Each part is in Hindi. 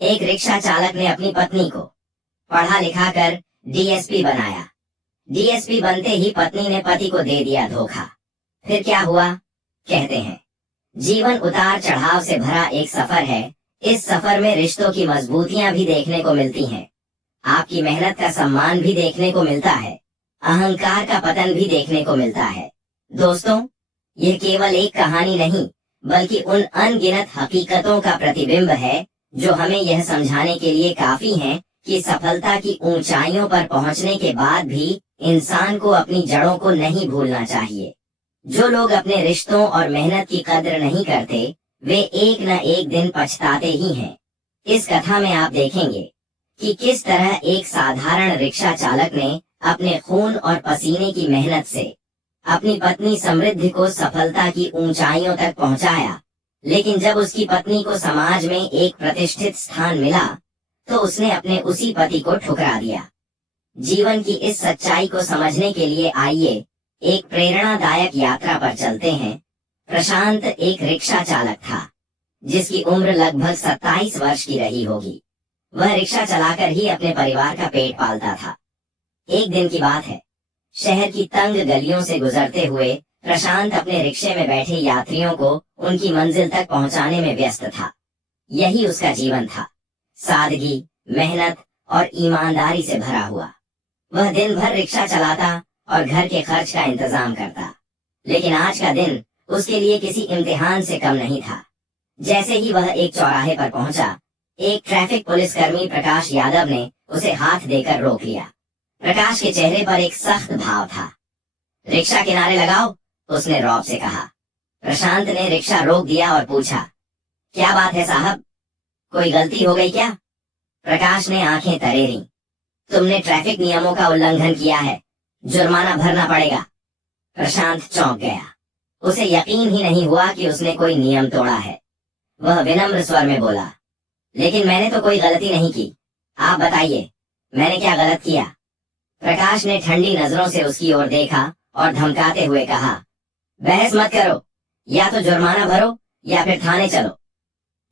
एक रिक्शा चालक ने अपनी पत्नी को पढ़ा लिखा कर डीएसपी बनाया। डीएसपी बनते ही पत्नी ने पति को दे दिया धोखा। फिर क्या हुआ? कहते हैं, जीवन उतार चढ़ाव से भरा एक सफर है। इस सफर में रिश्तों की मजबूतियां भी देखने को मिलती हैं, आपकी मेहनत का सम्मान भी देखने को मिलता है, अहंकार का पतन भी देखने को मिलता है। दोस्तों, यह केवल एक कहानी नहीं, बल्कि उन अनगिनत हकीकतों का प्रतिबिंब है जो हमें यह समझाने के लिए काफी हैं कि सफलता की ऊंचाइयों पर पहुंचने के बाद भी इंसान को अपनी जड़ों को नहीं भूलना चाहिए। जो लोग अपने रिश्तों और मेहनत की कद्र नहीं करते, वे एक न एक दिन पछताते ही हैं। इस कथा में आप देखेंगे कि किस तरह एक साधारण रिक्शा चालक ने अपने खून और पसीने की मेहनत से अपनी पत्नी समृद्धि को सफलता की ऊंचाइयों तक पहुंचाया। लेकिन जब उसकी पत्नी को समाज में एक प्रतिष्ठित स्थान मिला, तो उसने अपने उसी पति को ठुकरा दिया। जीवन की इस सच्चाई को समझने के लिए आइए एक प्रेरणादायक यात्रा पर चलते हैं। प्रशांत एक रिक्शा चालक था, जिसकी उम्र लगभग 27 वर्ष की रही होगी। वह रिक्शा चलाकर ही अपने परिवार का पेट पालता था। एक दिन की बात है, शहर की तंग गलियों से गुजरते हुए प्रशांत अपने रिक्शे में बैठे यात्रियों को उनकी मंजिल तक पहुंचाने में व्यस्त था। यही उसका जीवन था, सादगी, मेहनत और ईमानदारी से भरा हुआ। वह दिन भर रिक्शा चलाता और घर के खर्च का इंतजाम करता। लेकिन आज का दिन उसके लिए किसी इम्तिहान से कम नहीं था। जैसे ही वह एक चौराहे पर पहुंचा, एक ट्रैफिक पुलिसकर्मी प्रकाश यादव ने उसे हाथ देकर रोक लिया। प्रकाश के चेहरे पर एक सख्त भाव था। रिक्शा किनारे लगाओ, उसने रौब से कहा। प्रशांत ने रिक्शा रोक दिया और पूछा, क्या बात है साहब, कोई गलती हो गई क्या? प्रकाश ने आंखें तरेरी। तुमने ट्रैफिक नियमों का उल्लंघन किया है, जुर्माना भरना पड़ेगा। प्रशांत चौंक गया। उसे यकीन ही नहीं हुआ कि उसने कोई नियम तोड़ा है। वह विनम्र स्वर में बोला, लेकिन मैंने तो कोई गलती नहीं की। आप बताइए, मैंने क्या गलत किया? प्रकाश ने ठंडी नजरों से उसकी ओर देखा और धमकाते हुए कहा, बहस मत करो, या तो जुर्माना भरो या फिर थाने चलो।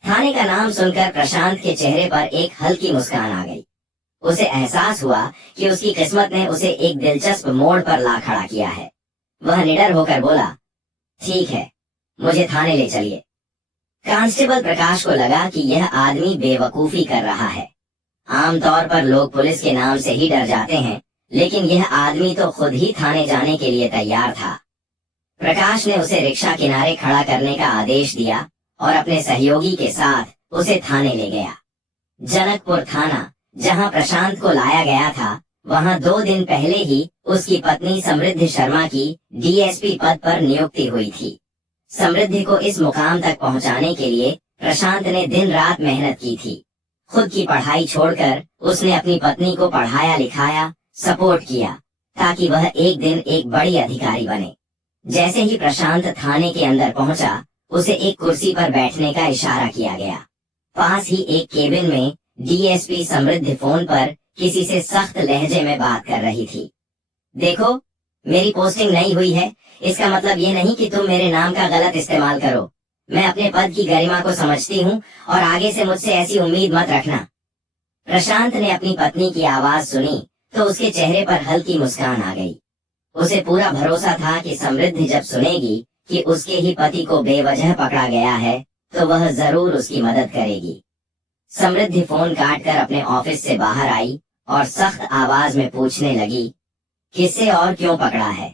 थाने का नाम सुनकर प्रशांत के चेहरे पर एक हल्की मुस्कान आ गई। उसे एहसास हुआ कि उसकी किस्मत ने उसे एक दिलचस्प मोड़ पर ला खड़ा किया है। वह निडर होकर बोला, ठीक है, मुझे थाने ले चलिए। कांस्टेबल प्रकाश को लगा कि यह आदमी बेवकूफी कर रहा है। आमतौर पर लोग पुलिस के नाम से ही डर जाते हैं, लेकिन यह आदमी तो खुद ही थाने जाने के लिए तैयार था। प्रकाश ने उसे रिक्शा किनारे खड़ा करने का आदेश दिया और अपने सहयोगी के साथ उसे थाने ले गया। जनकपुर थाना, जहां प्रशांत को लाया गया था, वहां 2 दिन पहले ही उसकी पत्नी समृद्धि शर्मा की डीएसपी पद पर नियुक्ति हुई थी। समृद्धि को इस मुकाम तक पहुंचाने के लिए प्रशांत ने दिन रात मेहनत की थी। खुद की पढ़ाई छोड़कर उसने अपनी पत्नी को पढ़ाया लिखाया, सपोर्ट किया, ताकि वह एक दिन एक बड़ी अधिकारी बने। जैसे ही प्रशांत थाने के अंदर पहुंचा, उसे एक कुर्सी पर बैठने का इशारा किया गया। पास ही एक केबिन में डीएसपी समृद्धि फोन पर किसी से सख्त लहजे में बात कर रही थी। देखो, मेरी पोस्टिंग नहीं हुई है, इसका मतलब ये नहीं कि तुम मेरे नाम का गलत इस्तेमाल करो। मैं अपने पद की गरिमा को समझती हूँ और आगे से मुझसे ऐसी उम्मीद मत रखना। प्रशांत ने अपनी पत्नी की आवाज सुनी तो उसके चेहरे पर हल्की मुस्कान आ गई। उसे पूरा भरोसा था कि समृद्धि जब सुनेगी कि उसके ही पति को बेवजह पकड़ा गया है, तो वह जरूर उसकी मदद करेगी। समृद्धि फोन काटकर अपने ऑफिस से बाहर आई और सख्त आवाज में पूछने लगी, किससे और क्यों पकड़ा है?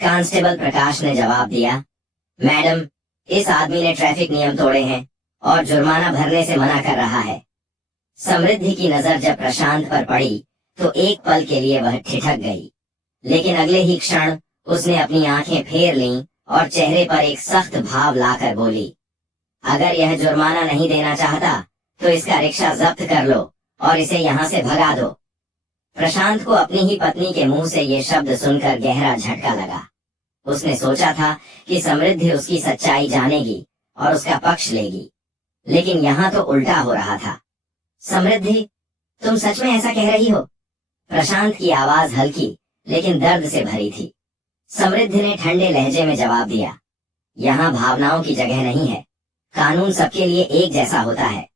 कांस्टेबल प्रकाश ने जवाब दिया, मैडम, इस आदमी ने ट्रैफिक नियम तोड़े हैं और जुर्माना भरने से मना कर रहा है। समृद्धि की नजर जब प्रशांत पर पड़ी तो एक पल के लिए वह ठिठक गई, लेकिन अगले ही क्षण उसने अपनी आंखें फेर लीं और चेहरे पर एक सख्त भाव लाकर बोली, अगर यह जुर्माना नहीं देना चाहता तो इसका रिक्शा जब्त कर लो और इसे यहाँ से भगा दो। प्रशांत को अपनी ही पत्नी के मुंह से ये शब्द सुनकर गहरा झटका लगा। उसने सोचा था कि समृद्धि उसकी सच्चाई जानेगी और उसका पक्ष लेगी, लेकिन यहाँ तो उल्टा हो रहा था। समृद्धि, तुम सच में ऐसा कह रही हो? प्रशांत की आवाज हल्की लेकिन दर्द से भरी थी। समृद्धि ने ठंडे लहजे में जवाब दिया, यहाँ भावनाओं की जगह नहीं है, कानून सबके लिए एक जैसा होता है।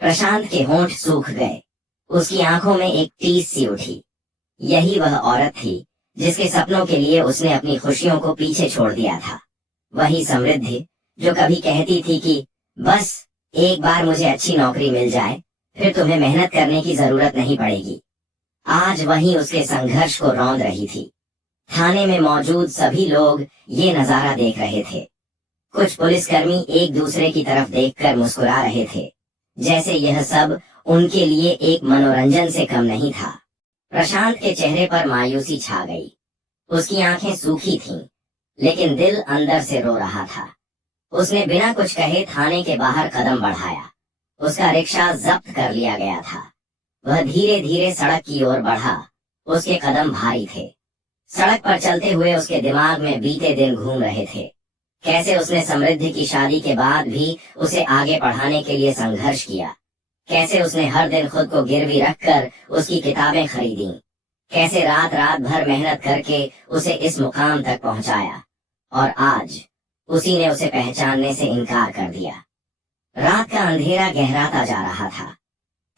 प्रशांत के होंठ सूख गए। उसकी आंखों में एक टीस सी उठी। यही वह औरत थी जिसके सपनों के लिए उसने अपनी खुशियों को पीछे छोड़ दिया था। वही समृद्धि जो कभी कहती थी कि बस एक बार मुझे अच्छी नौकरी मिल जाए, फिर तुम्हें मेहनत करने की जरूरत नहीं पड़ेगी। आज वही उसके संघर्ष को रौंद रही थी। थाने में मौजूद सभी लोग ये नजारा देख रहे थे। कुछ पुलिसकर्मी एक दूसरे की तरफ देखकर मुस्कुरा रहे थे, जैसे यह सब उनके लिए एक मनोरंजन से कम नहीं था। प्रशांत के चेहरे पर मायूसी छा गई। उसकी आंखें सूखी थीं, लेकिन दिल अंदर से रो रहा था। उसने बिना कुछ कहे थाने के बाहर कदम बढ़ाया। उसका रिक्शा जब्त कर लिया गया था। वह धीरे धीरे सड़क की ओर बढ़ा। उसके कदम भारी थे। सड़क पर चलते हुए उसके दिमाग में बीते दिन घूम रहे थे। कैसे उसने समृद्धि की शादी के बाद भी उसे आगे पढ़ाने के लिए संघर्ष किया। कैसे उसने हर दिन खुद को गिरवी रखकर उसकी किताबें खरीदी। कैसे रात रात भर मेहनत करके उसे इस मुकाम तक पहुंचाया, और आज उसी ने उसे पहचानने से इनकार कर दिया। रात का अंधेरा गहराता जा रहा था।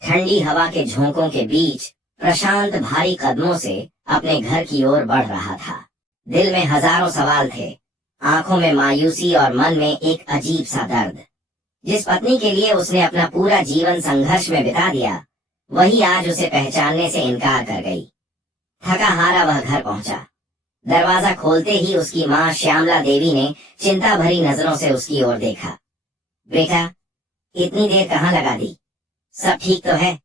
ठंडी हवा के झोंकों के बीच प्रशांत भारी कदमों से अपने घर की ओर बढ़ रहा था। दिल में हजारों सवाल थे, आंखों में मायूसी और मन में एक अजीब सा दर्द। जिस पत्नी के लिए उसने अपना पूरा जीवन संघर्ष में बिता दिया, वही आज उसे पहचानने से इनकार कर गई। थका हारा वह घर पहुंचा। दरवाजा खोलते ही उसकी माँ श्यामला देवी ने चिंता भरी नजरों से उसकी ओर देखा। बेटा, इतनी देर कहाँ लगा दी? सब ठीक तो है?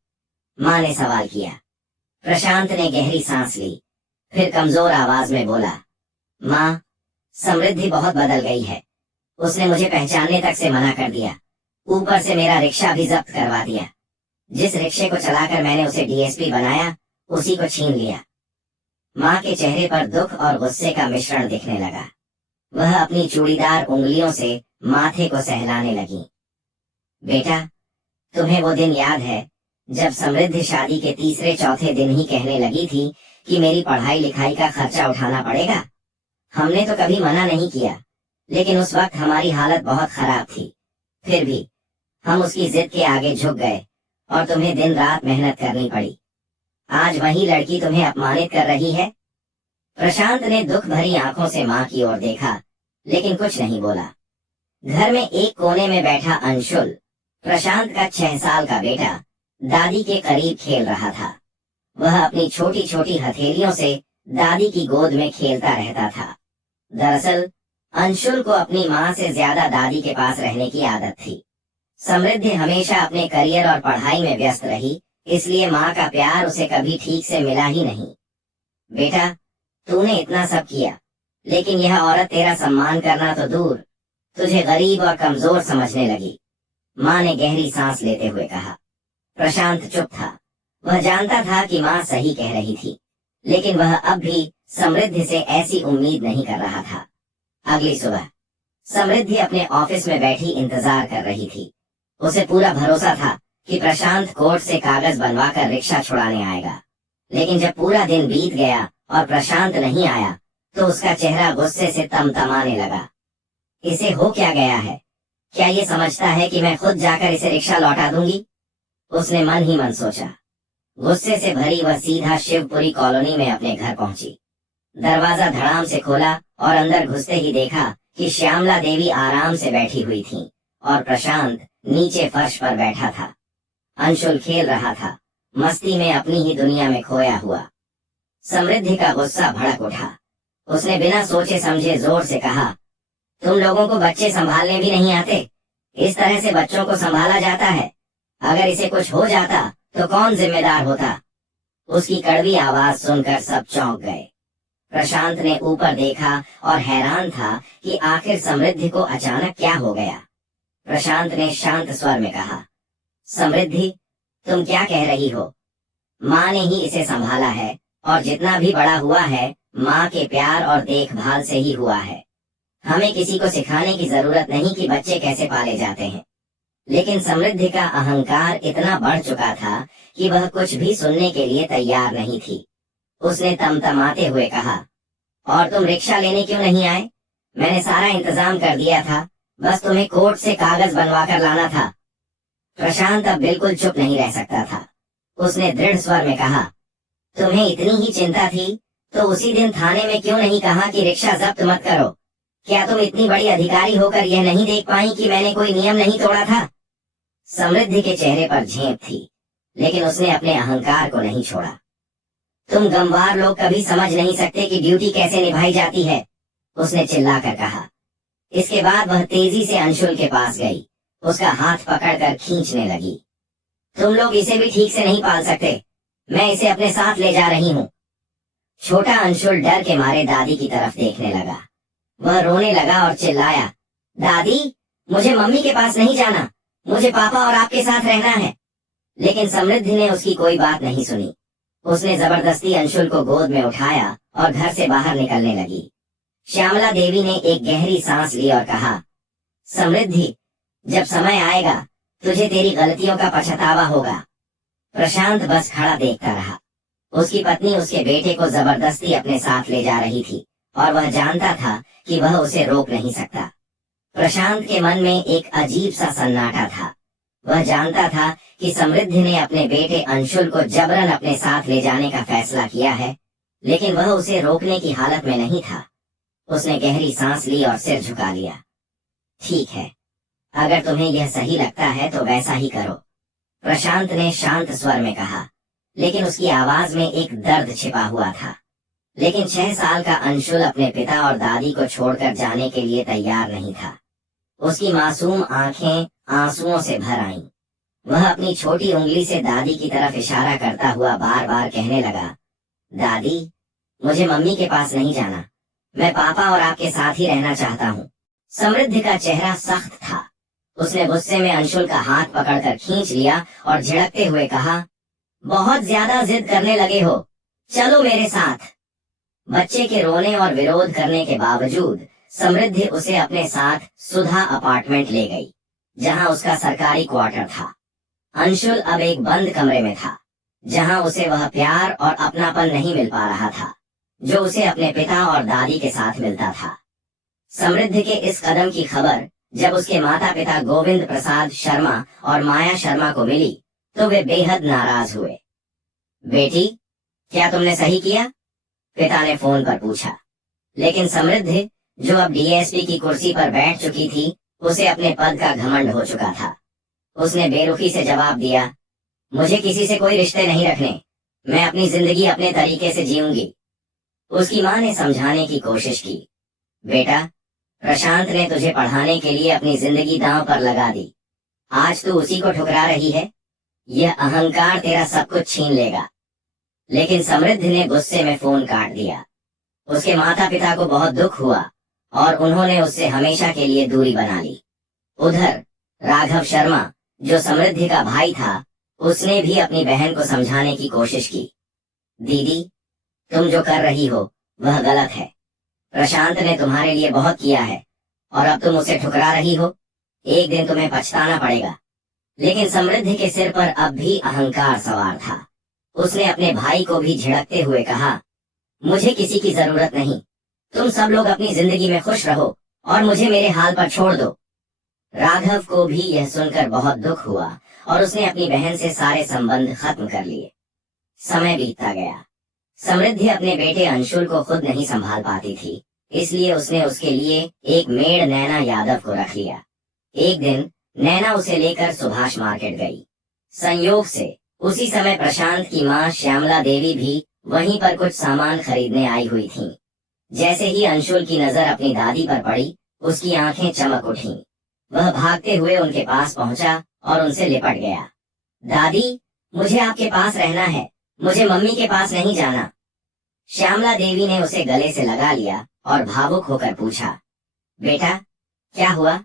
माँ ने सवाल किया। प्रशांत ने गहरी सांस ली, फिर कमजोर आवाज में बोला, माँ, समृद्धि बहुत बदल गई है। उसने मुझे पहचानने तक से मना कर दिया। ऊपर से मेरा रिक्शा भी जब्त करवा दिया। जिस रिक्शे को चलाकर मैंने उसे डीएसपी बनाया, उसी को छीन लिया। माँ के चेहरे पर दुख और गुस्से का मिश्रण दिखने लगा। वह अपनी चूड़ीदार उंगलियों से माथे को सहलाने लगी। बेटा, तुम्हें वो दिन याद है जब समृद्धि शादी के तीसरे चौथे दिन ही कहने लगी थी कि मेरी पढ़ाई लिखाई का खर्चा उठाना पड़ेगा? हमने तो कभी मना नहीं किया, लेकिन उस वक्त हमारी हालत बहुत खराब थी। फिर भी हम उसकी जिद के आगे झुक गए और तुम्हें दिन रात मेहनत करनी पड़ी। आज वही लड़की तुम्हें अपमानित कर रही है। प्रशांत ने दुख भरी आंखों से माँ की ओर देखा, लेकिन कुछ नहीं बोला। घर में एक कोने में बैठा अंशुल, प्रशांत का 6 साल का बेटा, दादी के करीब खेल रहा था। वह अपनी छोटी छोटी हथेलियों से दादी की गोद में खेलता रहता था। दरअसल अंशुल को अपनी माँ से ज्यादा दादी के पास रहने की आदत थी। समृद्धि हमेशा अपने करियर और पढ़ाई में व्यस्त रही, इसलिए माँ का प्यार उसे कभी ठीक से मिला ही नहीं। बेटा, तूने इतना सब किया, लेकिन यह औरत तेरा सम्मान करना तो दूर, तुझे गरीब और कमजोर समझने लगी। माँ ने गहरी सांस लेते हुए कहा। प्रशांत चुप था। वह जानता था कि माँ सही कह रही थी, लेकिन वह अब भी समृद्धि से ऐसी उम्मीद नहीं कर रहा था। अगली सुबह समृद्धि अपने ऑफिस में बैठी इंतजार कर रही थी। उसे पूरा भरोसा था कि प्रशांत कोर्ट से कागज बनवाकर रिक्शा छुड़ाने आएगा, लेकिन जब पूरा दिन बीत गया और प्रशांत नहीं आया, तो उसका चेहरा गुस्से से तमतमाने लगा। इसे हो क्या गया है? क्या ये समझता है कि मैं खुद जाकर इसे रिक्शा लौटा दूंगी? उसने मन ही मन सोचा। गुस्से से भरी वह सीधा शिवपुरी कॉलोनी में अपने घर पहुंची। दरवाजा धड़ाम से खोला और अंदर घुसते ही देखा कि श्यामला देवी आराम से बैठी हुई थी और प्रशांत नीचे फर्श पर बैठा था। अंशुल खेल रहा था, मस्ती में अपनी ही दुनिया में खोया हुआ। समृद्धि का गुस्सा भड़क उठा। उसने बिना सोचे समझे जोर से कहा, तुम लोगों को बच्चे संभालने भी नहीं आते? इस तरह से बच्चों को संभाला जाता है? अगर इसे कुछ हो जाता तो कौन जिम्मेदार होता? उसकी कड़वी आवाज सुनकर सब चौंक गए। प्रशांत ने ऊपर देखा और हैरान था कि आखिर समृद्धि को अचानक क्या हो गया। प्रशांत ने शांत स्वर में कहा, समृद्धि, तुम क्या कह रही हो? माँ ने ही इसे संभाला है, और जितना भी बड़ा हुआ है माँ के प्यार और देखभाल से ही हुआ है। हमें किसी को सिखाने की जरूरत नहीं कि बच्चे कैसे पाले जाते हैं। लेकिन समृद्धि का अहंकार इतना बढ़ चुका था कि वह कुछ भी सुनने के लिए तैयार नहीं थी। उसने तमतमाते हुए कहा, और तुम रिक्शा लेने क्यों नहीं आए? मैंने सारा इंतजाम कर दिया था, बस तुम्हें कोर्ट से कागज बनवा कर लाना था। प्रशांत अब बिल्कुल चुप नहीं रह सकता था। उसने दृढ़ स्वर में कहा, तुम्हें इतनी ही चिंता थी तो उसी दिन थाने में क्यों नहीं कहा कि रिक्शा जब्त मत करो? क्या तुम इतनी बड़ी अधिकारी होकर यह नहीं देख पाई कि मैंने कोई नियम नहीं तोड़ा था? समृद्धि के चेहरे पर झेप थी, लेकिन उसने अपने अहंकार को नहीं छोड़ा। तुम गंवार लोग कभी समझ नहीं सकते कि ड्यूटी कैसे निभाई जाती है, उसने चिल्लाकर कहा। इसके बाद वह तेजी से अंशुल के पास गई, उसका हाथ पकड़कर खींचने लगी। तुम लोग इसे भी ठीक से नहीं पाल सकते, मैं इसे अपने साथ ले जा रही हूँ। छोटा अंशुल डर के मारे दादी की तरफ देखने लगा। वह रोने लगा और चिल्लाया, दादी, मुझे मम्मी के पास नहीं जाना, मुझे पापा और आपके साथ रहना है। लेकिन समृद्धि ने उसकी कोई बात नहीं सुनी। उसने जबरदस्ती अंशुल को गोद में उठाया और घर से बाहर निकलने लगी। श्यामला देवी ने एक गहरी सांस ली और कहा, समृद्धि, जब समय आएगा तुझे तेरी गलतियों का पछतावा होगा। प्रशांत बस खड़ा देखता रहा। उसकी पत्नी उसके बेटे को जबरदस्ती अपने साथ ले जा रही थी और वह जानता था कि वह उसे रोक नहीं सकता। प्रशांत के मन में एक अजीब सा सन्नाटा था। वह जानता था कि समृद्धि ने अपने बेटे अंशुल को जबरन अपने साथ ले जाने का फैसला किया है, लेकिन वह उसे रोकने की हालत में नहीं था। उसने गहरी सांस ली और सिर झुका लिया। ठीक है, अगर तुम्हें यह सही लगता है तो वैसा ही करो, प्रशांत ने शांत स्वर में कहा, लेकिन उसकी आवाज में एक दर्द छिपा हुआ था। लेकिन 6 साल का अंशुल अपने पिता और दादी को छोड़कर जाने के लिए तैयार नहीं था। उसकी मासूम आंखें आंसुओं से भर आईं। वह अपनी छोटी उंगली से दादी की तरफ इशारा करता हुआ बार बार कहने लगा, दादी, मुझे मम्मी के पास नहीं जाना, मैं पापा और आपके साथ ही रहना चाहता हूँ। समृद्धि का चेहरा सख्त था। उसने गुस्से में अंशुल का हाथ पकड़कर खींच लिया और झिड़कते हुए कहा, बहुत ज्यादा जिद करने लगे हो, चलो मेरे साथ। बच्चे के रोने और विरोध करने के बावजूद समृद्धि उसे अपने साथ सुधा अपार्टमेंट ले गई, जहां उसका सरकारी क्वार्टर था। अंशुल अब एक बंद कमरे में था, जहां उसे वह प्यार और अपनापन नहीं मिल पा रहा था जो उसे अपने पिता और दादी के साथ मिलता था। समृद्धि के इस कदम की खबर जब उसके माता पिता गोविंद प्रसाद शर्मा और माया शर्मा को मिली तो वे बेहद नाराज हुए। बेटी, क्या तुमने सही किया? पिता ने फोन पर पूछा। लेकिन समृद्धि, जो अब डीएसपी की कुर्सी पर बैठ चुकी थी, उसे अपने पद का घमंड हो चुका था। उसने बेरुखी से जवाब दिया, मुझे किसी से कोई रिश्ते नहीं रखने, मैं अपनी जिंदगी अपने तरीके से जीऊंगी। उसकी मां ने समझाने की कोशिश की, बेटा, प्रशांत ने तुझे पढ़ाने के लिए अपनी जिंदगी दांव पर लगा दी, आज तू उसी को ठुकरा रही है। यह अहंकार तेरा सब कुछ छीन लेगा। लेकिन समृद्धि ने गुस्से में फोन काट दिया। उसके माता पिता को बहुत दुख हुआ और उन्होंने उससे हमेशा के लिए दूरी बना ली। उधर राघव शर्मा, जो समृद्धि का भाई था, उसने भी अपनी बहन को समझाने की कोशिश की। दीदी, तुम जो कर रही हो वह गलत है। प्रशांत ने तुम्हारे लिए बहुत किया है और अब तुम उसे ठुकरा रही हो। एक दिन तुम्हें पछताना पड़ेगा। लेकिन समृद्धि के सिर पर अब भी अहंकार सवार था। उसने अपने भाई को भी झिड़कते हुए कहा, मुझे किसी की जरूरत नहीं, तुम सब लोग अपनी जिंदगी में खुश रहो और मुझे मेरे हाल पर छोड़ दो। राघव को भी यह सुनकर बहुत दुख हुआ और उसने अपनी बहन से सारे संबंध खत्म कर लिए। समय बीतता गया। समृद्धि अपने बेटे अंशुल को खुद नहीं संभाल पाती थी, इसलिए उसने उसके लिए एक मेड नैना यादव को रख लिया। एक दिन नैना उसे लेकर सुभाष मार्केट गई। संयोग से उसी समय प्रशांत की मां श्यामला देवी भी वहीं पर कुछ सामान खरीदने आई हुई थीं। जैसे ही अंशुल की नजर अपनी दादी पर पड़ी, उसकी आंखें चमक उठीं। वह भागते हुए उनके पास पहुंचा और उनसे लिपट गया। दादी, मुझे आपके पास रहना है, मुझे मम्मी के पास नहीं जाना। श्यामला देवी ने उसे गले से लगा लिया और भावुक होकर पूछा, बेटा, क्या हुआ?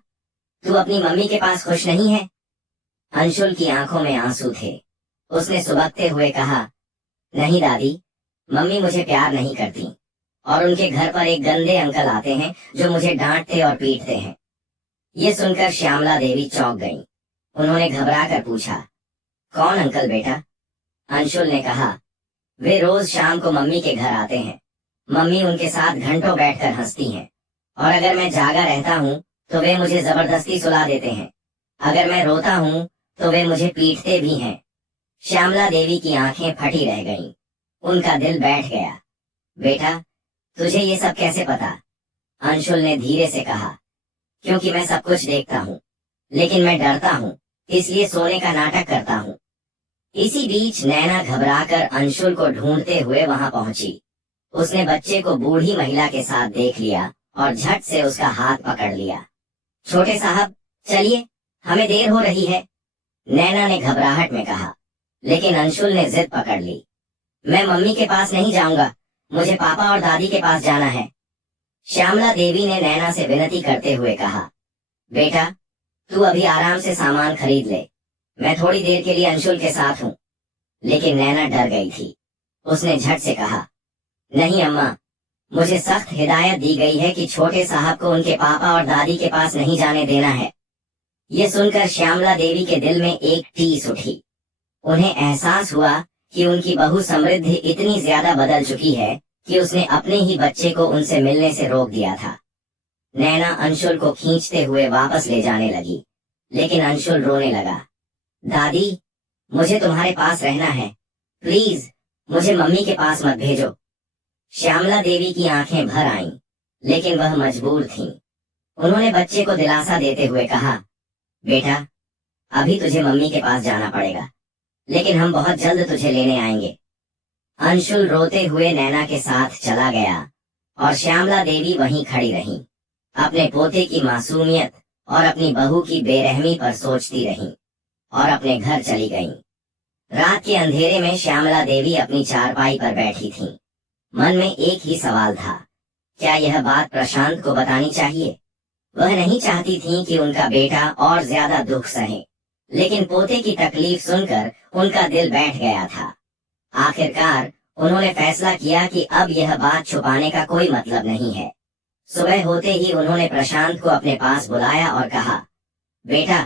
तू अपनी मम्मी के पास खुश नहीं है? अंशुल की आंखों में आंसू थे। उसने सुबकते हुए कहा, नहीं दादी, मम्मी मुझे प्यार नहीं करती और उनके घर पर एक गंदे अंकल आते हैं जो मुझे डांटते और पीटते हैं। ये सुनकर श्यामला देवी चौंक गईं। उन्होंने घबरा कर पूछा, कौन अंकल बेटा? अंशुल ने कहा, वे रोज शाम को मम्मी के घर आते हैं। मम्मी उनके साथ घंटों बैठकर हंसती हैं और अगर मैं जागा रहता हूँ तो वे मुझे जबरदस्ती सुला देते हैं। अगर मैं रोता हूँ तो वे मुझे पीटते भी हैं। श्यामला देवी की आंखें फटी रह गईं। उनका दिल बैठ गया। बेटा, तुझे ये सब कैसे पता? अंशुल ने धीरे से कहा। क्योंकि मैं सब कुछ देखता हूँ, लेकिन मैं डरता हूँ, इसलिए सोने का नाटक करता हूँ। इसी बीच नैना घबराकर अंशुल को ढूंढते हुए वहां पहुंची। उसने बच्चे को बूढ़ी महिला के साथ देख लिया और झट से उसका हाथ पकड़ लिया। छोटे साहब, चलिए, हमें देर हो रही है, नैना ने घबराहट में कहा। लेकिन अंशुल ने जिद पकड़ ली। मैं मम्मी के पास नहीं जाऊंगा, मुझे पापा और दादी के पास जाना है। श्यामला देवी ने नैना से विनती करते हुए कहा। बेटा, तू अभी आराम से सामान खरीद ले, मैं थोड़ी देर के लिए अंशुल के साथ हूँ। लेकिन नैना डर गई थी। उसने झट से कहा, नहीं अम्मा, मुझे सख्त हिदायत दी गई है कि छोटे साहब को उनके पापा और दादी के पास नहीं जाने देना है। ये सुनकर श्यामला देवी के दिल में एक टीस उठी। उन्हें एहसास हुआ कि उनकी बहू समृद्धि इतनी ज्यादा बदल चुकी है कि उसने अपने ही बच्चे को उनसे मिलने से रोक दिया था। नैना अंशुल को खींचते हुए वापस ले जाने लगी, लेकिन अंशुल रोने लगा। दादी, मुझे तुम्हारे पास रहना है, प्लीज मुझे मम्मी के पास मत भेजो। श्यामला देवी की आंखें भर आईं, लेकिन वह मजबूर थीं। उन्होंने बच्चे को दिलासा देते हुए कहा, बेटा, अभी तुझे मम्मी के पास जाना पड़ेगा, लेकिन हम बहुत जल्द तुझे लेने आएंगे। अंशुल रोते हुए नैना के साथ चला गया और श्यामला देवी वहीं खड़ी रहीं, अपने पोते की मासूमियत और अपनी बहू की बेरहमी पर सोचती रहीं और अपने घर चली गईं। रात के अंधेरे में श्यामला देवी अपनी चारपाई पर बैठी थीं। मन में एक ही सवाल था, क्या यह बात प्रशांत को बतानी चाहिए? वह नहीं चाहती थी कि उनका बेटा और ज्यादा दुख सहे, लेकिन पोते की तकलीफ सुनकर उनका दिल बैठ गया था। आखिरकार उन्होंने फैसला किया कि अब यह बात छुपाने का कोई मतलब नहीं है। सुबह होते ही उन्होंने प्रशांत को अपने पास बुलाया और कहा, बेटा,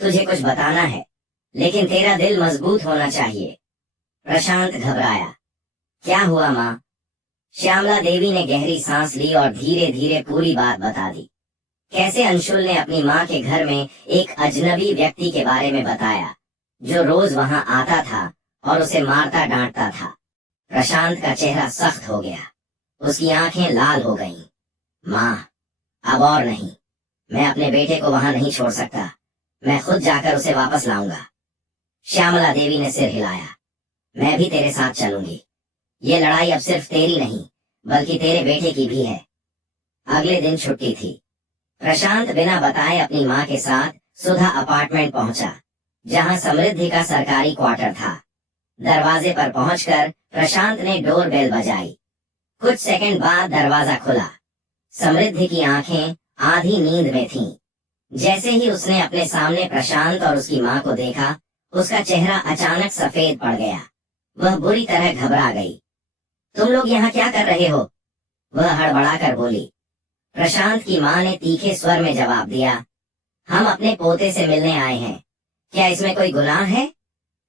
तुझे कुछ बताना है, लेकिन तेरा दिल मजबूत होना चाहिए। प्रशांत घबराया। क्या हुआ माँ? श्यामला देवी ने गहरी सांस ली और धीरे धीरे पूरी बात बता दी। कैसे अंशुल ने अपनी माँ के घर में एक अजनबी व्यक्ति के बारे में बताया, जो रोज वहां आता था और उसे मारता डांटता था। प्रशांत का चेहरा सख्त हो गया, उसकी आंखें लाल हो गईं। माँ, अब और नहीं, मैं अपने बेटे को वहां नहीं छोड़ सकता, मैं खुद जाकर उसे वापस लाऊंगा। श्यामला देवी ने सिर हिलाया। मैं भी तेरे साथ चलूंगी। ये लड़ाई अब सिर्फ तेरी नहीं, बल्कि तेरे बेटे की भी है। अगले दिन छुट्टी थी। प्रशांत बिना बताए अपनी माँ के साथ सुधा अपार्टमेंट पहुंचा, जहां समृद्धि का सरकारी क्वार्टर था। दरवाजे पर पहुंचकर प्रशांत ने डोर बेल बजाई। कुछ सेकंड बाद दरवाजा खुला। समृद्धि की आंखें आधी नींद में थीं। जैसे ही उसने अपने सामने प्रशांत और उसकी माँ को देखा, उसका चेहरा अचानक सफेद पड़ गया। वह बुरी तरह घबरा गई। तुम लोग यहाँ क्या कर रहे हो? वह हड़बड़ाकर बोली। प्रशांत की माँ ने तीखे स्वर में जवाब दिया, हम अपने पोते से मिलने आए हैं, क्या इसमें कोई गुनाह है?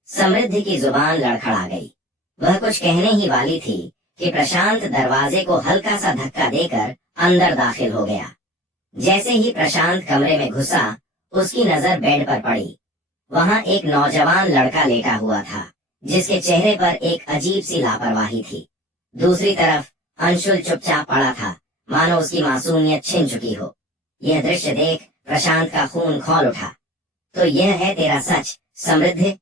समृद्धि की जुबान लड़खड़ा गई। वह कुछ कहने ही वाली थी कि प्रशांत दरवाजे को हल्का सा धक्का देकर अंदर दाखिल हो गया। जैसे ही प्रशांत कमरे में घुसा, उसकी नजर बेड पर पड़ी। वहां एक नौजवान लड़का लेटा हुआ था, जिसके चेहरे पर एक अजीब सी लापरवाही थी। दूसरी तरफ अंशुल चुपचाप पड़ा था, मानो उसकी मासूमियत छिन चुकी हो। यह दृश्य देख प्रशांत का खून खौल उठा। तो यह है तेरा सच, समृद्धि?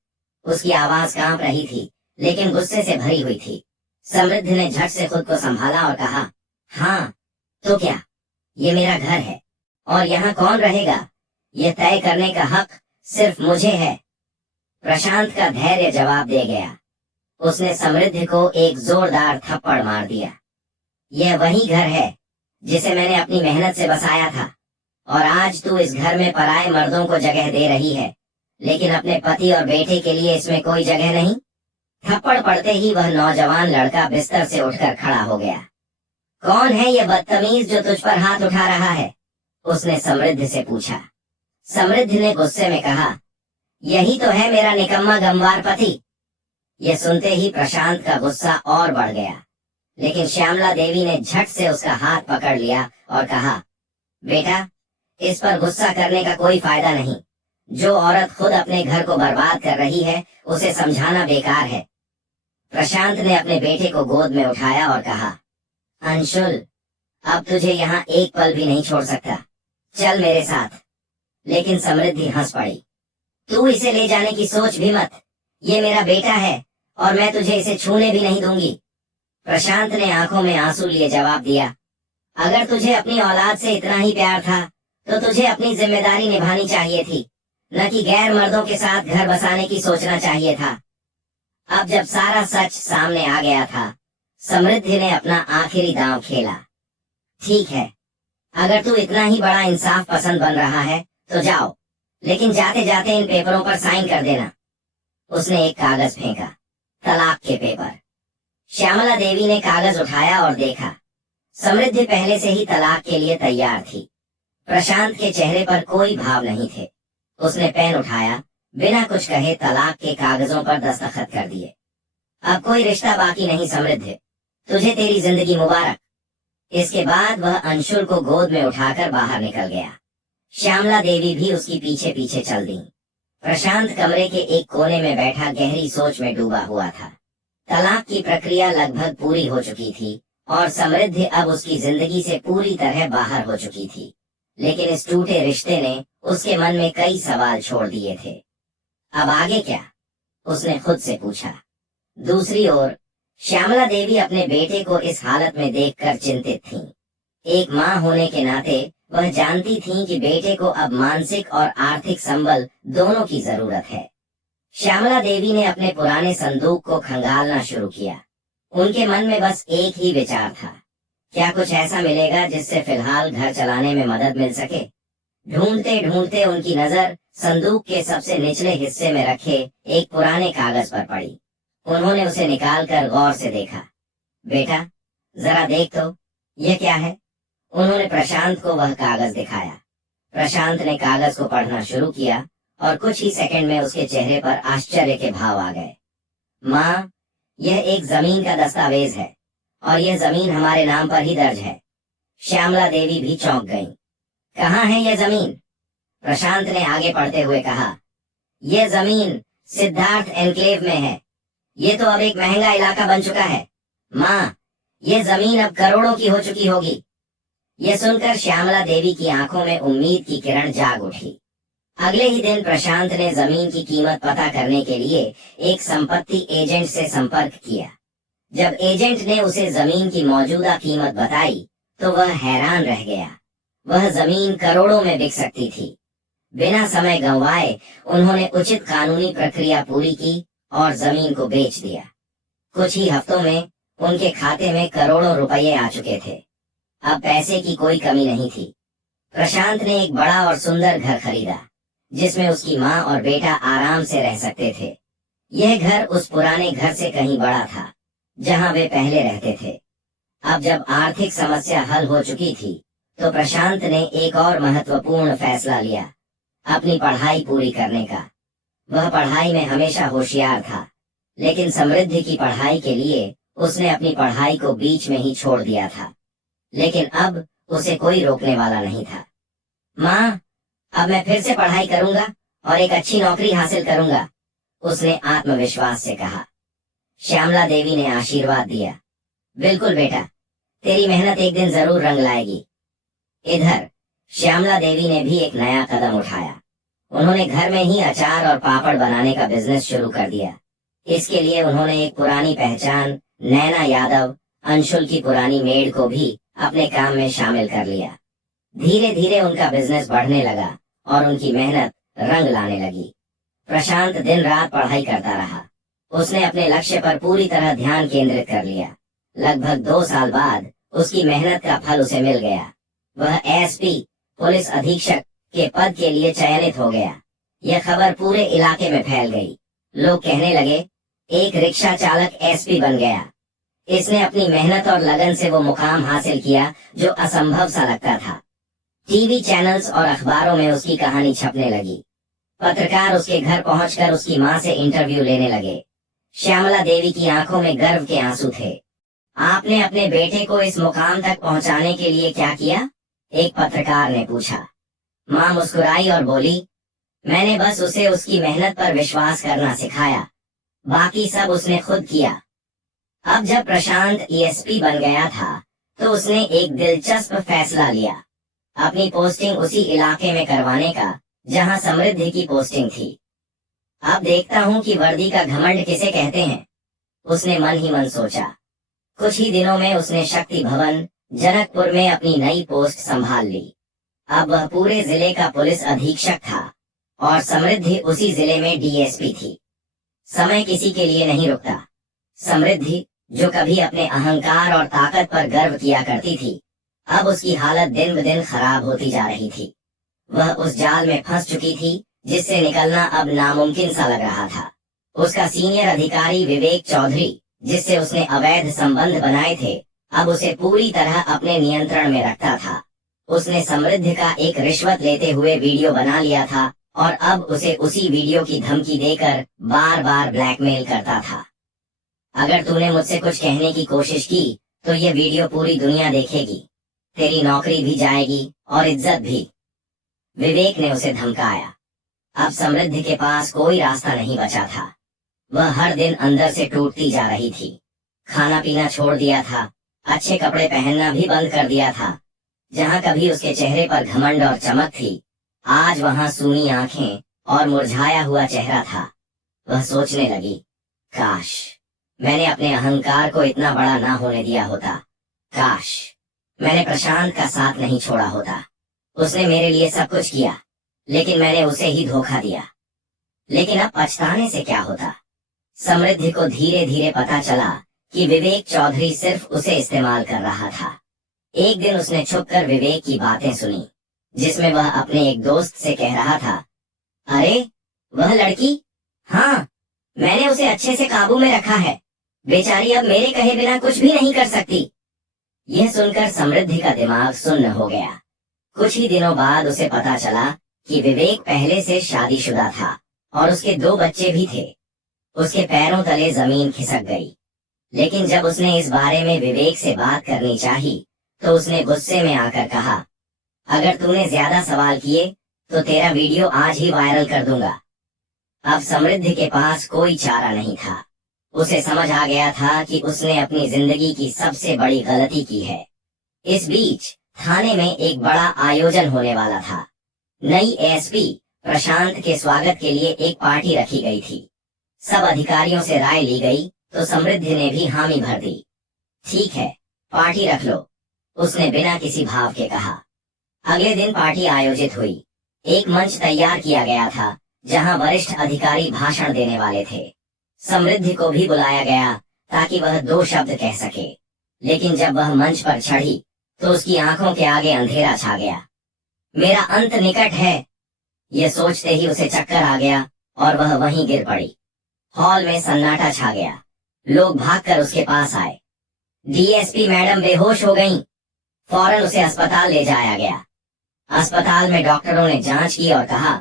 उसकी आवाज कांप रही थी, लेकिन गुस्से से भरी हुई थी। समृद्धि ने झट से खुद को संभाला और कहा, हाँ, तो क्या? ये मेरा घर है और यहाँ कौन रहेगा, यह तय करने का हक सिर्फ मुझे है। प्रशांत का धैर्य जवाब दे गया। उसने समृद्धि को एक जोरदार थप्पड़ मार दिया। यह वही घर है जिसे मैंने अपनी मेहनत से बसाया था, और आज तू इस घर में पराए मर्दों को जगह दे रही है, लेकिन अपने पति और बेटे के लिए इसमें कोई जगह नहीं। थप्पड़ पड़ते ही वह नौजवान लड़का बिस्तर से उठकर खड़ा हो गया। कौन है ये बदतमीज जो तुझ पर हाथ उठा रहा है? उसने समृद्धि से पूछा। समृद्धि ने गुस्से में कहा, यही तो है मेरा निकम्मा गंवार पति। यह सुनते ही प्रशांत का गुस्सा और बढ़ गया, लेकिन श्यामला देवी ने झट से उसका हाथ पकड़ लिया और कहा, बेटा, इस पर गुस्सा करने का कोई फायदा नहीं। जो औरत खुद अपने घर को बर्बाद कर रही है उसे समझाना बेकार है। प्रशांत ने अपने बेटे को गोद में उठाया और कहा, अंशुल, अब तुझे यहाँ एक पल भी नहीं छोड़ सकता, चल मेरे साथ। लेकिन समृद्धि हंस पड़ी। तू इसे ले जाने की सोच भी मत, ये मेरा बेटा है और मैं तुझे इसे छूने भी नहीं दूंगी। प्रशांत ने आंखों में आंसू लिए जवाब दिया, अगर तुझे अपनी औलाद से इतना ही प्यार था तो तुझे अपनी जिम्मेदारी निभानी चाहिए थी, न कि गैर मर्दों के साथ घर बसाने की सोचना चाहिए था। अब जब सारा सच सामने आ गया था, समृद्धि ने अपना आखिरी दांव खेला। ठीक है, अगर तू इतना ही बड़ा इंसाफ पसंद बन रहा है तो जाओ, लेकिन जाते जाते इन पेपरों पर साइन कर देना। उसने एक कागज फेंका, तलाक के पेपर। श्यामला देवी ने कागज उठाया और देखा। समृद्धि पहले से ही तलाक के लिए तैयार थी। प्रशांत के चेहरे पर कोई भाव नहीं थे। उसने पेन उठाया, बिना कुछ कहे तलाक के कागजों पर दस्तखत कर दिए। अब कोई रिश्ता बाकी नहीं समृद्धि, तुझे तेरी जिंदगी मुबारक। इसके बाद वह अंशुल को गोद में उठाकर बाहर निकल गया। श्यामला देवी भी उसकी पीछे पीछे चल दी। प्रशांत कमरे के एक कोने में बैठा गहरी सोच में डूबा हुआ था। तलाक की प्रक्रिया लगभग पूरी हो चुकी थी और समृद्धि अब उसकी जिंदगी से पूरी तरह बाहर हो चुकी थी। लेकिन इस टूटे रिश्ते ने उसके मन में कई सवाल छोड़ दिए थे। अब आगे क्या, उसने खुद से पूछा। दूसरी ओर श्यामला देवी अपने बेटे को इस हालत में देखकर चिंतित थीं। एक मां होने के नाते वह जानती थीं कि बेटे को अब मानसिक और आर्थिक संबल दोनों की जरूरत है। श्यामला देवी ने अपने पुराने संदूक को खंगालना शुरू किया। उनके मन में बस एक ही विचार था, क्या कुछ ऐसा मिलेगा जिससे फिलहाल घर चलाने में मदद मिल सके। ढूंढते ढूंढते उनकी नजर संदूक के सबसे निचले हिस्से में रखे एक पुराने कागज पर पड़ी। उन्होंने उसे निकालकर गौर से देखा। बेटा, जरा देख तो, यह क्या है? उन्होंने प्रशांत को वह कागज दिखाया। प्रशांत ने कागज को पढ़ना शुरू किया और कुछ ही सेकंड में उसके चेहरे पर आश्चर्य के भाव आ गए। माँ, यह एक जमीन का दस्तावेज है और यह जमीन हमारे नाम पर ही दर्ज है। श्यामला देवी भी चौंक गईं। कहाँ है यह जमीन? प्रशांत ने आगे पढ़ते हुए कहा, यह जमीन सिद्धार्थ एनक्लेव में है। ये तो अब एक महंगा इलाका बन चुका है। माँ, यह जमीन अब करोड़ों की हो चुकी होगी। यह सुनकर श्यामला देवी की आंखों में उम्मीद की किरण जाग उठी। अगले ही दिन प्रशांत ने जमीन की कीमत पता करने के लिए एक संपत्ति एजेंट से संपर्क किया। जब एजेंट ने उसे जमीन की मौजूदा कीमत बताई तो वह हैरान रह गया। वह जमीन करोड़ों में बिक सकती थी। बिना समय गंवाए उन्होंने उचित कानूनी प्रक्रिया पूरी की और जमीन को बेच दिया। कुछ ही हफ्तों में उनके खाते में करोड़ों रुपए आ चुके थे। अब पैसे की कोई कमी नहीं थी। प्रशांत ने एक बड़ा और सुंदर घर खरीदा जिसमें उसकी माँ और बेटा आराम से रह सकते थे। यह घर उस पुराने घर से कहीं बड़ा था जहाँ वे पहले रहते थे। अब जब आर्थिक समस्या हल हो चुकी थी तो प्रशांत ने एक और महत्वपूर्ण फैसला लिया, अपनी पढ़ाई पूरी करने का। वह पढ़ाई में हमेशा होशियार था, लेकिन समृद्धि की पढ़ाई के लिए उसने अपनी पढ़ाई को बीच में ही छोड़ दिया था। लेकिन अब उसे कोई रोकने वाला नहीं था। माँ, अब मैं फिर से पढ़ाई करूंगा और एक अच्छी नौकरी हासिल करूंगा, उसने आत्मविश्वास से कहा। श्यामला देवी ने आशीर्वाद दिया। बिल्कुल बेटा, तेरी मेहनत एक दिन जरूर रंग लाएगी। इधर श्यामला देवी ने भी एक नया कदम उठाया। उन्होंने घर में ही अचार और पापड़ बनाने का बिजनेस शुरू कर दिया। इसके लिए उन्होंने एक पुरानी पहचान नैना यादव, अंशुल की पुरानी मेड को भी अपने काम में शामिल कर लिया। धीरे धीरे उनका बिजनेस बढ़ने लगा और उनकी मेहनत रंग लाने लगी। प्रशांत दिन रात पढ़ाई करता रहा। उसने अपने लक्ष्य पर पूरी तरह ध्यान केंद्रित कर लिया। लगभग 2 साल बाद उसकी मेहनत का फल उसे मिल गया। वह एसपी पुलिस अधीक्षक के पद के लिए चयनित हो गया। यह खबर पूरे इलाके में फैल गई। लोग कहने लगे, एक रिक्शा चालक एसपी बन गया। इसने अपनी मेहनत और लगन से वो मुकाम हासिल किया जो असंभव सा लगता था। टीवी चैनल्स और अखबारों में उसकी कहानी छपने लगी। पत्रकार उसके घर पहुंचकर उसकी मां से इंटरव्यू लेने लगे। श्यामला देवी की आंखों में गर्व के आंसू थे। आपने अपने बेटे को इस मुकाम तक पहुंचाने के लिए क्या किया? एक पत्रकार ने पूछा। मां मुस्कुराई और बोली, मैंने बस उसे उसकी मेहनत पर विश्वास करना सिखाया, बाकी सब उसने खुद किया। अब जब प्रशांत ईएसपी बन गया था तो उसने एक दिलचस्प फैसला लिया, अपनी पोस्टिंग उसी इलाके में करवाने का जहां समृद्धि की पोस्टिंग थी। अब देखता हूं कि वर्दी का घमंड किसे कहते हैं, उसने मन ही मन सोचा। कुछ ही दिनों में उसने शक्ति भवन जनकपुर में अपनी नई पोस्ट संभाल ली। अब वह पूरे जिले का पुलिस अधीक्षक था और समृद्धि उसी जिले में डीएसपी थी। समय किसी के लिए नहीं रुकता। समृद्धि, जो कभी अपने अहंकार और ताकत पर गर्व किया करती थी, अब उसकी हालत दिन ब दिन खराब होती जा रही थी। वह उस जाल में फंस चुकी थी जिससे निकलना अब नामुमकिन सा लग रहा था। उसका सीनियर अधिकारी विवेक चौधरी, जिससे उसने अवैध संबंध बनाए थे, अब उसे पूरी तरह अपने नियंत्रण में रखता था। उसने समृद्धि का एक रिश्वत लेते हुए वीडियो बना लिया था और अब उसे उसी वीडियो की धमकी देकर बार बार ब्लैकमेल करता था। अगर तूने मुझसे कुछ कहने की कोशिश की तो ये वीडियो पूरी दुनिया देखेगी, तेरी नौकरी भी जाएगी और इज्जत भी, विवेक ने उसे धमकाया। अब समृद्धि के पास कोई रास्ता नहीं बचा था। वह हर दिन अंदर से टूटती जा रही थी। खाना पीना छोड़ दिया था, अच्छे कपड़े पहनना भी बंद कर दिया था। जहां कभी उसके चेहरे पर घमंड और चमक थी, आज वहां सूनी आंखें और मुरझाया हुआ चेहरा था। वह सोचने लगी, काश मैंने अपने अहंकार को इतना बड़ा ना होने दिया होता। काश मैंने प्रशांत का साथ नहीं छोड़ा होता। उसने मेरे लिए सब कुछ किया, लेकिन मैंने उसे ही धोखा दिया। लेकिन अब पछताने से क्या होता। समृद्धि को धीरे धीरे पता चला कि विवेक चौधरी सिर्फ उसे इस्तेमाल कर रहा था। एक दिन उसने छुपकर विवेक की बातें सुनी, जिसमें वह अपने एक दोस्त से कह रहा था, अरे वह लड़की, हाँ मैंने उसे अच्छे से काबू में रखा है, बेचारी अब मेरे कहे बिना कुछ भी नहीं कर सकती। यह सुनकर समृद्धि का दिमाग सुन्न हो गया। कुछ ही दिनों बाद उसे पता चला कि विवेक पहले से शादीशुदा था और उसके 2 बच्चे भी थे। उसके पैरों तले जमीन खिसक गई। लेकिन जब उसने इस बारे में विवेक से बात करनी चाही तो उसने गुस्से में आकर कहा, अगर तूने ज्यादा सवाल किए तो तेरा वीडियो आज ही वायरल कर दूंगा। अब समृद्धि के पास कोई चारा नहीं था। उसे समझ आ गया था कि उसने अपनी जिंदगी की सबसे बड़ी गलती की है। इस बीच थाने में एक बड़ा आयोजन होने वाला था। नई एसपी प्रशांत के स्वागत के लिए एक पार्टी रखी गई थी। सब अधिकारियों से राय ली गई तो समृद्धि ने भी हामी भर दी। ठीक है, पार्टी रख लो, उसने बिना किसी भाव के कहा। अगले दिन पार्टी आयोजित हुई। एक मंच तैयार किया गया था जहां वरिष्ठ अधिकारी भाषण देने वाले थे। समृद्धि को भी बुलाया गया ताकि वह 2 शब्द कह सके। लेकिन जब वह मंच पर चढ़ी तो उसकी आंखों के आगे अंधेरा छा गया। मेरा अंत निकट है, यह सोचते ही उसे चक्कर आ गया और वह वहीं गिर पड़ी। हॉल में सन्नाटा छा गया। लोग भागकर उसके पास आए। डीएसपी मैडम बेहोश हो गईं। फौरन उसे अस्पताल ले जाया गया। अस्पताल में डॉक्टरों ने जांच की और कहा,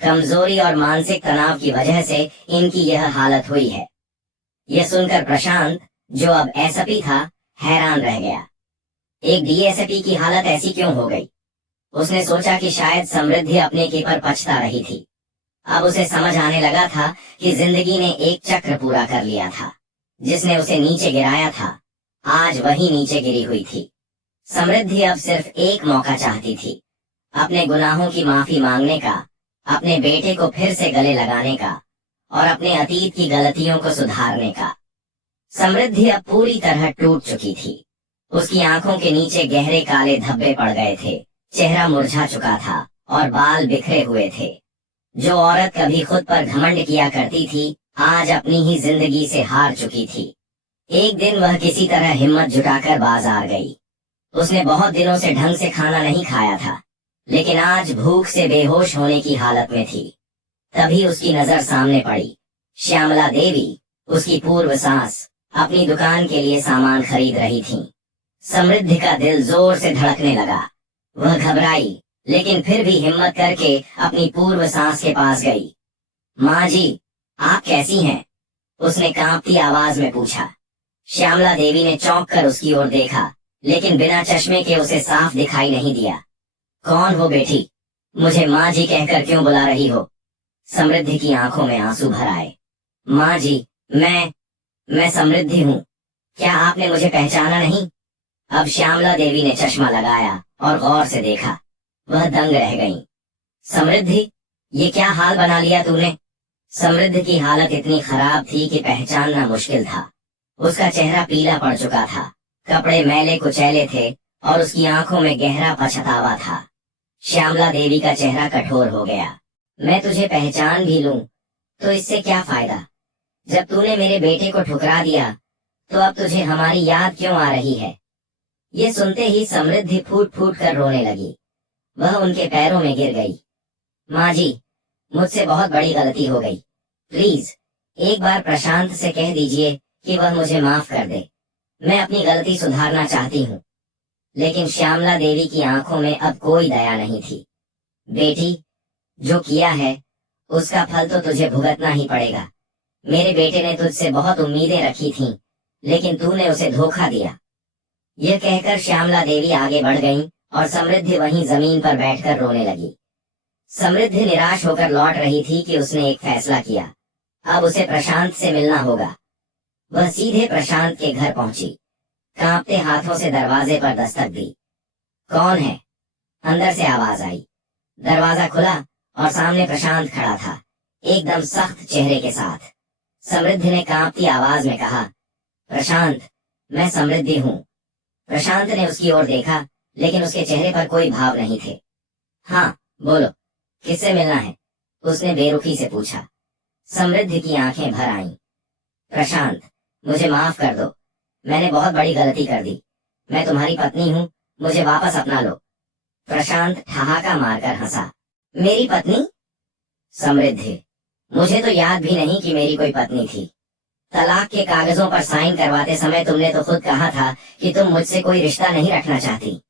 कमजोरी और मानसिक तनाव की वजह से इनकी यह हालत हुई है। यह सुनकर प्रशांत, जो अब एसपी था, हैरान रह गया। एक डीएसपी की हालत ऐसी क्यों हो गई? उसने सोचा कि शायद समृद्धि अपने की पर पछता रही थी। अब उसे समझ आने लगा था कि जिंदगी ने एक चक्र पूरा कर लिया था। जिसने उसे नीचे गिराया था, आज वही नीचे गिरी हुई थी। समृद्धि अब सिर्फ एक मौका चाहती थी, अपने गुनाहों की माफी मांगने का, अपने बेटे को फिर से गले लगाने का और अपने अतीत की गलतियों को सुधारने का। समृद्धि अब पूरी तरह टूट चुकी थी। उसकी आंखों के नीचे गहरे काले धब्बे पड़ गए थे, चेहरा मुरझा चुका था और बाल बिखरे हुए थे। जो औरत कभी खुद पर घमंड किया करती थी, आज अपनी ही जिंदगी से हार चुकी थी। एक दिन वह किसी तरह हिम्मत जुटाकर बाजार गई। उसने बहुत दिनों से ढंग से खाना नहीं खाया था, लेकिन आज भूख से बेहोश होने की हालत में थी। तभी उसकी नजर सामने पड़ी। श्यामला देवी, उसकी पूर्व सास, अपनी दुकान के लिए सामान खरीद रही थीं। समृद्धि का दिल जोर से धड़कने लगा। वह घबराई, लेकिन फिर भी हिम्मत करके अपनी पूर्व सास के पास गई। माँ जी, आप कैसी हैं? उसने कांपती आवाज में पूछा। श्यामला देवी ने चौंक कर उसकी ओर देखा, लेकिन बिना चश्मे के उसे साफ दिखाई नहीं दिया। कौन हो बेटी? मुझे माँ जी कहकर क्यों बुला रही हो? समृद्धि की आंखों में आंसू भर आए। माँ जी, मैं समृद्धि हूँ। क्या आपने मुझे पहचाना नहीं? अब श्यामला देवी ने चश्मा लगाया और गौर से देखा। वह दंग रह गईं। समृद्धि, ये क्या हाल बना लिया तूने? समृद्धि की हालत इतनी खराब थी कि पहचानना मुश्किल था। उसका चेहरा पीला पड़ चुका था, कपड़े मैले कुचैले थे और उसकी आंखों में गहरा पछतावा था। श्यामला देवी का चेहरा कठोर हो गया। मैं तुझे पहचान भी लूं तो इससे क्या फायदा? जब तूने मेरे बेटे को ठुकरा दिया तो अब तुझे हमारी याद क्यों आ रही है? ये सुनते ही समृद्धि फूट फूट कर रोने लगी। वह उनके पैरों में गिर गई। माँ जी, मुझसे बहुत बड़ी गलती हो गई। प्लीज एक बार प्रशांत से कह दीजिए कि वह मुझे माफ कर दे। मैं अपनी गलती सुधारना चाहती हूँ। लेकिन श्यामला देवी की आंखों में अब कोई दया नहीं थी। बेटी, जो किया है उसका फल तो तुझे भुगतना ही पड़ेगा। मेरे बेटे ने तुझसे बहुत उम्मीदें रखी थीं, लेकिन तूने उसे धोखा दिया। यह कहकर श्यामला देवी आगे बढ़ गईं और समृद्धि वहीं जमीन पर बैठकर रोने लगी। समृद्धि निराश होकर लौट रही थी कि उसने एक फैसला किया। अब उसे प्रशांत से मिलना होगा। वह सीधे प्रशांत के घर पहुंची। कांपते हाथों से दरवाजे पर दस्तक दी। कौन है? अंदर से आवाज आई। दरवाजा खुला और सामने प्रशांत खड़ा था, एकदम सख्त चेहरे के साथ। समृद्धि ने कांपती आवाज में कहा, प्रशांत, मैं समृद्धि हूँ। प्रशांत ने उसकी ओर देखा, लेकिन उसके चेहरे पर कोई भाव नहीं थे। हाँ, बोलो, किससे मिलना है? उसने बेरुखी से पूछा। समृद्धि की आंखें भर आईं। प्रशांत, मुझे माफ कर दो। मैंने बहुत बड़ी गलती कर दी। मैं तुम्हारी पत्नी हूँ, मुझे वापस अपना लो। प्रशांत ठहाका मारकर हंसा। मेरी पत्नी? समृद्धि, मुझे तो याद भी नहीं कि मेरी कोई पत्नी थी। तलाक के कागजों पर साइन करवाते समय तुमने तो खुद कहा था कि तुम मुझसे कोई रिश्ता नहीं रखना चाहती।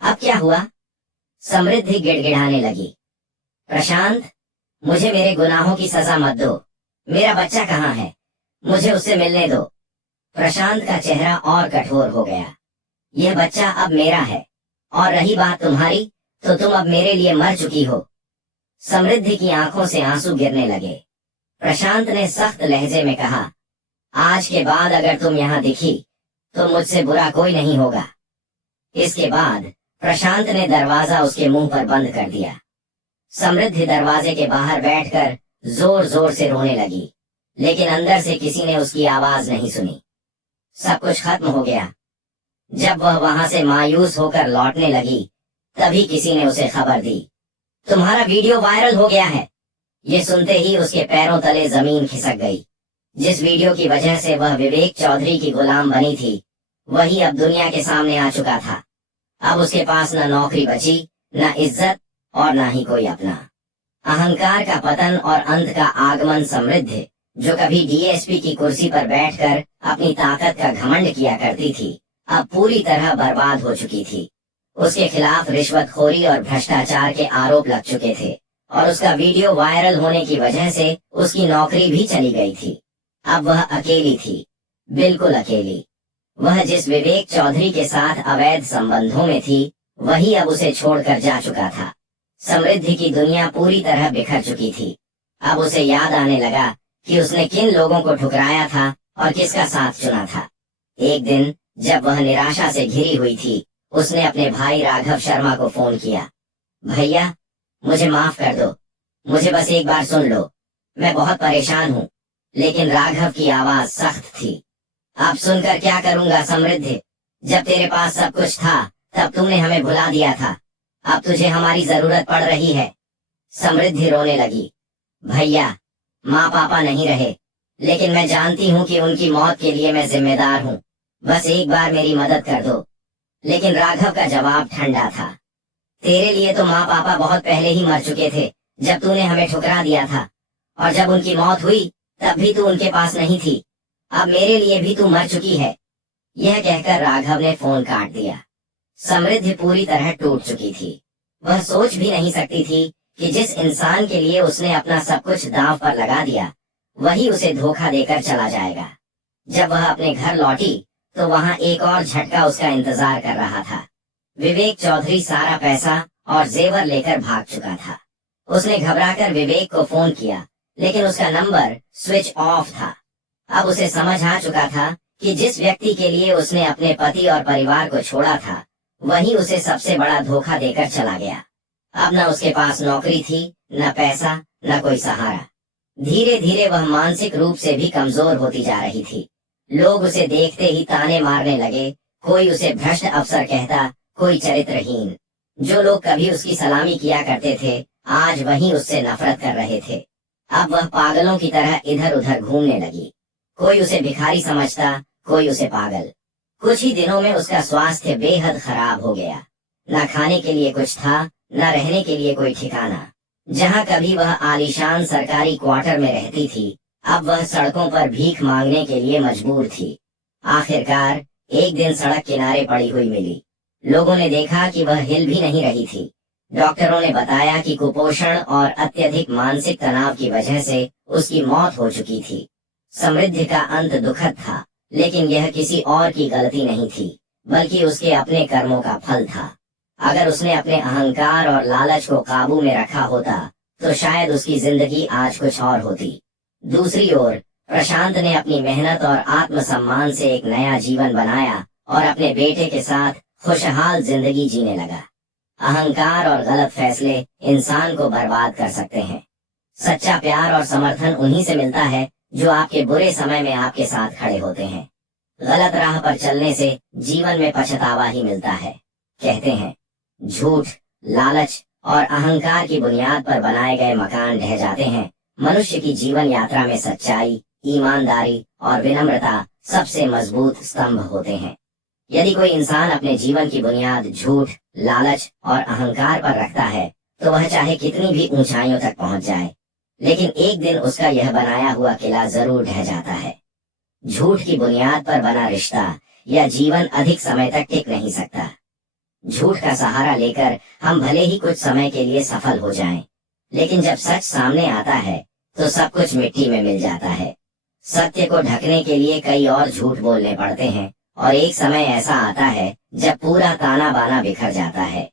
अब क्या हुआ? समृद्धि गिड़गिड़ाने लगी। प्रशांत, मुझे मेरे गुनाहों की सजा मत दो। मेरा बच्चा कहाँ है? मुझे उससे मिलने दो। प्रशांत का चेहरा और कठोर हो गया। यह बच्चा अब मेरा है, और रही बात तुम्हारी, तो तुम अब मेरे लिए मर चुकी हो। समृद्धि की आंखों से आंसू गिरने लगे। प्रशांत ने सख्त लहजे में कहा, आज के बाद अगर तुम यहाँ दिखी तो मुझसे बुरा कोई नहीं होगा। इसके बाद प्रशांत ने दरवाजा उसके मुंह पर बंद कर दिया। समृद्धि दरवाजे के बाहर बैठकर जोर जोर से रोने लगी, लेकिन अंदर से किसी ने उसकी आवाज नहीं सुनी। सब कुछ खत्म हो गया। जब वह वहां से मायूस होकर लौटने लगी, तभी किसी ने उसे खबर दी, तुम्हारा वीडियो वायरल हो गया है। ये सुनते ही उसके पैरों तले जमीन खिसक गई। जिस वीडियो की वजह से वह विवेक चौधरी की गुलाम बनी थी, वही अब दुनिया के सामने आ चुका था। अब उसके पास न नौकरी बची, न इज्जत और न ही कोई अपना। अहंकार का पतन और अंत का आगमन समृद्धि, जो कभी डीएसपी की कुर्सी पर बैठकर अपनी ताकत का घमंड किया करती थी, अब पूरी तरह बर्बाद हो चुकी थी। उसके खिलाफ रिश्वतखोरी और भ्रष्टाचार के आरोप लग चुके थे, और उसका वीडियो वायरल होने की वजह से उसकी नौकरी भी चली गई थी। अब वह अकेली थी, बिल्कुल अकेली। वह जिस विवेक चौधरी के साथ अवैध संबंधों में थी, वही अब उसे छोड़कर जा चुका था। समृद्धि की दुनिया पूरी तरह बिखर चुकी थी। अब उसे याद आने लगा कि उसने किन लोगों को ठुकराया था और किसका साथ चुना था। एक दिन जब वह निराशा से घिरी हुई थी, उसने अपने भाई राघव शर्मा को फोन किया। भैया, मुझे माफ कर दो, मुझे बस एक बार सुन लो, मैं बहुत परेशान हूँ। लेकिन राघव की आवाज सख्त थी। अब सुनकर क्या करूंगा समृद्धि? जब तेरे पास सब कुछ था तब तूने हमें भुला दिया था। अब तुझे हमारी जरूरत पड़ रही है। समृद्धि रोने लगी। भैया, माँ पापा नहीं रहे, लेकिन मैं जानती हूँ कि उनकी मौत के लिए मैं जिम्मेदार हूँ। बस एक बार मेरी मदद कर दो। लेकिन राघव का जवाब ठंडा था। तेरे लिए तो माँ पापा बहुत पहले ही मर चुके थे, जब तूने हमें ठुकरा दिया था, और जब उनकी मौत हुई तब भी तू उनके पास नहीं थी। अब मेरे लिए भी तू मर चुकी है। यह कहकर राघव ने फोन काट दिया। समृद्धि पूरी तरह टूट चुकी थी। वह सोच भी नहीं सकती थी कि जिस इंसान के लिए उसने अपना सब कुछ दांव पर लगा दिया, वही उसे धोखा देकर चला जाएगा। जब वह अपने घर लौटी तो वहां एक और झटका उसका इंतजार कर रहा था। विवेक चौधरी सारा पैसा और जेवर लेकर भाग चुका था। उसने घबराकर विवेक को फोन किया, लेकिन उसका नंबर स्विच ऑफ था। अब उसे समझ आ चुका था कि जिस व्यक्ति के लिए उसने अपने पति और परिवार को छोड़ा था, वही उसे सबसे बड़ा धोखा देकर चला गया। अब न उसके पास नौकरी थी, न पैसा, न कोई सहारा। धीरे धीरे वह मानसिक रूप से भी कमजोर होती जा रही थी। लोग उसे देखते ही ताने मारने लगे। कोई उसे भ्रष्ट अफसर कहता, कोई चरित्रहीन। जो लोग कभी उसकी सलामी किया करते थे, आज वही उससे नफरत कर रहे थे। अब वह पागलों की तरह इधर उधर घूमने लगी। कोई उसे भिखारी समझता, कोई उसे पागल। कुछ ही दिनों में उसका स्वास्थ्य बेहद खराब हो गया। न खाने के लिए कुछ था, न रहने के लिए कोई ठिकाना। जहाँ कभी वह आलीशान सरकारी क्वार्टर में रहती थी, अब वह सड़कों पर भीख मांगने के लिए मजबूर थी। आखिरकार एक दिन सड़क किनारे पड़ी हुई मिली। लोगों ने देखा कि वह हिल भी नहीं रही थी। डॉक्टरों ने बताया कि कुपोषण और अत्यधिक मानसिक तनाव की वजह से उसकी मौत हो चुकी थी। समृद्धि का अंत दुखद था, लेकिन यह किसी और की गलती नहीं थी, बल्कि उसके अपने कर्मों का फल था। अगर उसने अपने अहंकार और लालच को काबू में रखा होता, तो शायद उसकी जिंदगी आज कुछ और होती। दूसरी ओर प्रशांत ने अपनी मेहनत और आत्मसम्मान से एक नया जीवन बनाया और अपने बेटे के साथ खुशहाल जिंदगी जीने लगा। अहंकार और गलत फैसले इंसान को बर्बाद कर सकते हैं। सच्चा प्यार और समर्थन उन्हीं से मिलता है जो आपके बुरे समय में आपके साथ खड़े होते हैं। गलत राह पर चलने से जीवन में पछतावा ही मिलता है। कहते हैं, झूठ, लालच और अहंकार की बुनियाद पर बनाए गए मकान ढह जाते हैं। मनुष्य की जीवन यात्रा में सच्चाई, ईमानदारी और विनम्रता सबसे मजबूत स्तंभ होते हैं। यदि कोई इंसान अपने जीवन की बुनियाद झूठ, लालच और अहंकार पर रखता है, तो वह चाहे कितनी भी ऊंचाइयों तक पहुंच जाए, लेकिन एक दिन उसका यह बनाया हुआ किला जरूर ढह जाता है। झूठ की बुनियाद पर बना रिश्ता या जीवन अधिक समय तक टिक नहीं सकता। झूठ का सहारा लेकर हम भले ही कुछ समय के लिए सफल हो जाएं, लेकिन जब सच सामने आता है तो सब कुछ मिट्टी में मिल जाता है। सत्य को ढकने के लिए कई और झूठ बोलने पड़ते हैं, और एक समय ऐसा आता है जब पूरा ताना बाना बिखर जाता है।